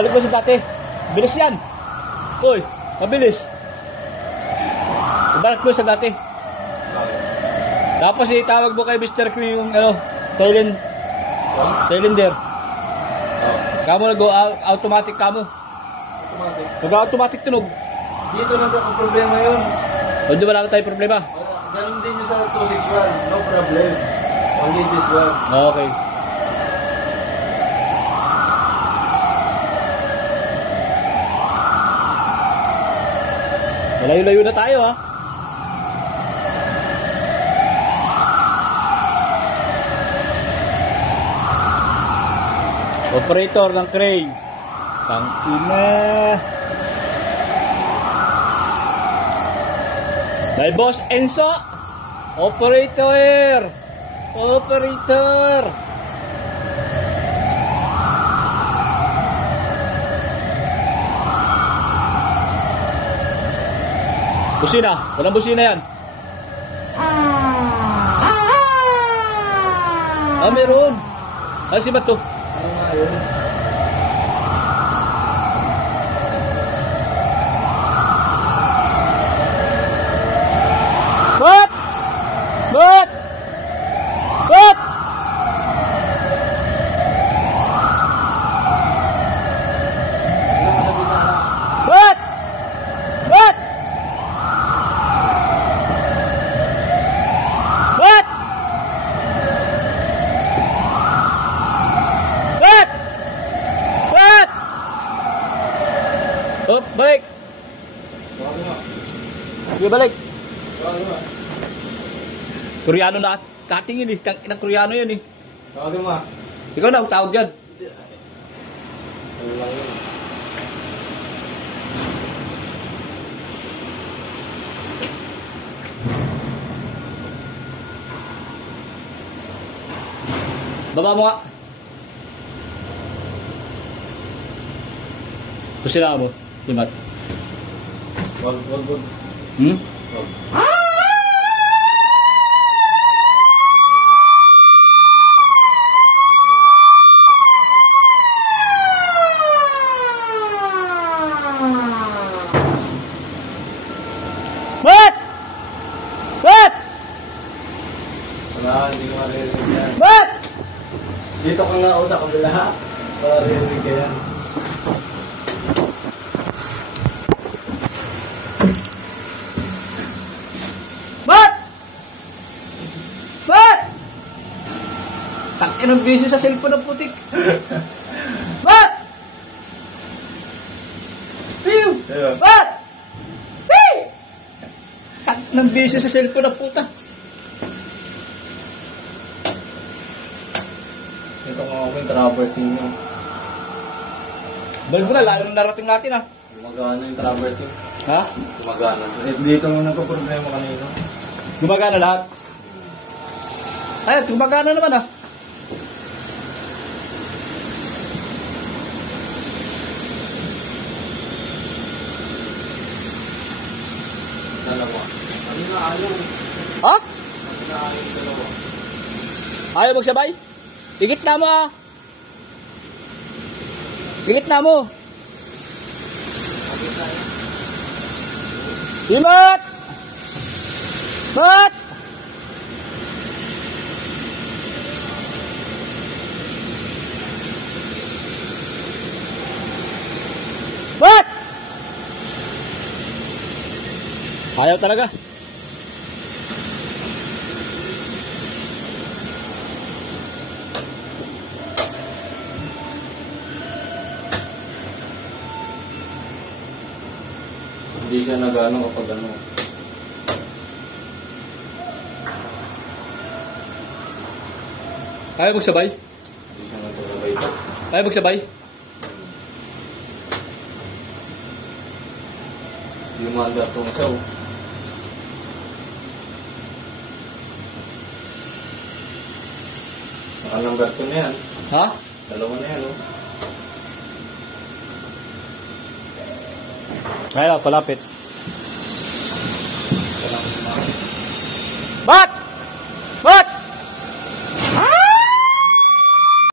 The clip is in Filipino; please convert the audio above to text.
Ibalik mo sa dati. Bilis yan. Uy, mabilis. Ibalik mo sa dati. Tapos itawag mo kay Mr. Q yung cylinder. Kamo nag-automatic kamo. Nag-automatic tunog. Dito lang ang problema yun. O di wala tayong problema? Ganun din yung sa 261. No problem. Only this one. Okay. Malayo-layo na tayo ha. Operator ng crane. Tangina. My boss Enzo. Operator. Operator. Busina. Walang busina yan. Ah, meron. Ah, si Bato. Ano nga yun? What? What? What? What? What? What? What? What? Oh, balik. Sige, balik. Koreano na katingin eh. Ng Koreano yan eh. Tawagin mo. Ikaw na, tawag yan. Ano lang yun? Baba mo nga. Pusila mo. Limat. Wag. Hmm? Wag. What? What? Wala, hindi ko maririnig yan. What? Dito ka nga sa kabila. Maririnig ka yan. What? What? Tangin ang busy sa cellphone ng putik. What? Pew! Ayun. What? Pew! Tangin ang busy sa cellphone ng puta. Ito nga ako yung traversing nyo. Balik mo na, lalo na narating natin ha. Gumagana yung traversing. Ha? Gumagana. Dito nga nagka-problema kanina. Gumagana lahat. Ay, gumagana naman ha. Dalawa. Ano na ayaw? Ha? Ano na ayaw yung dalawa? Ayaw magsabay? Higit na mo ha. Higit na mo. Himot! Himot! What? Ayaw talaga. Hindi siya nag-ano kapag ano. Ayaw magsabay? Hindi siya nagsasabay. Ayaw magsabay? Yung maandar itong isa oh. Nakalanggar ko na yan. Ha? Dalawa na yan oh. Ayaw, palapit. Walang What?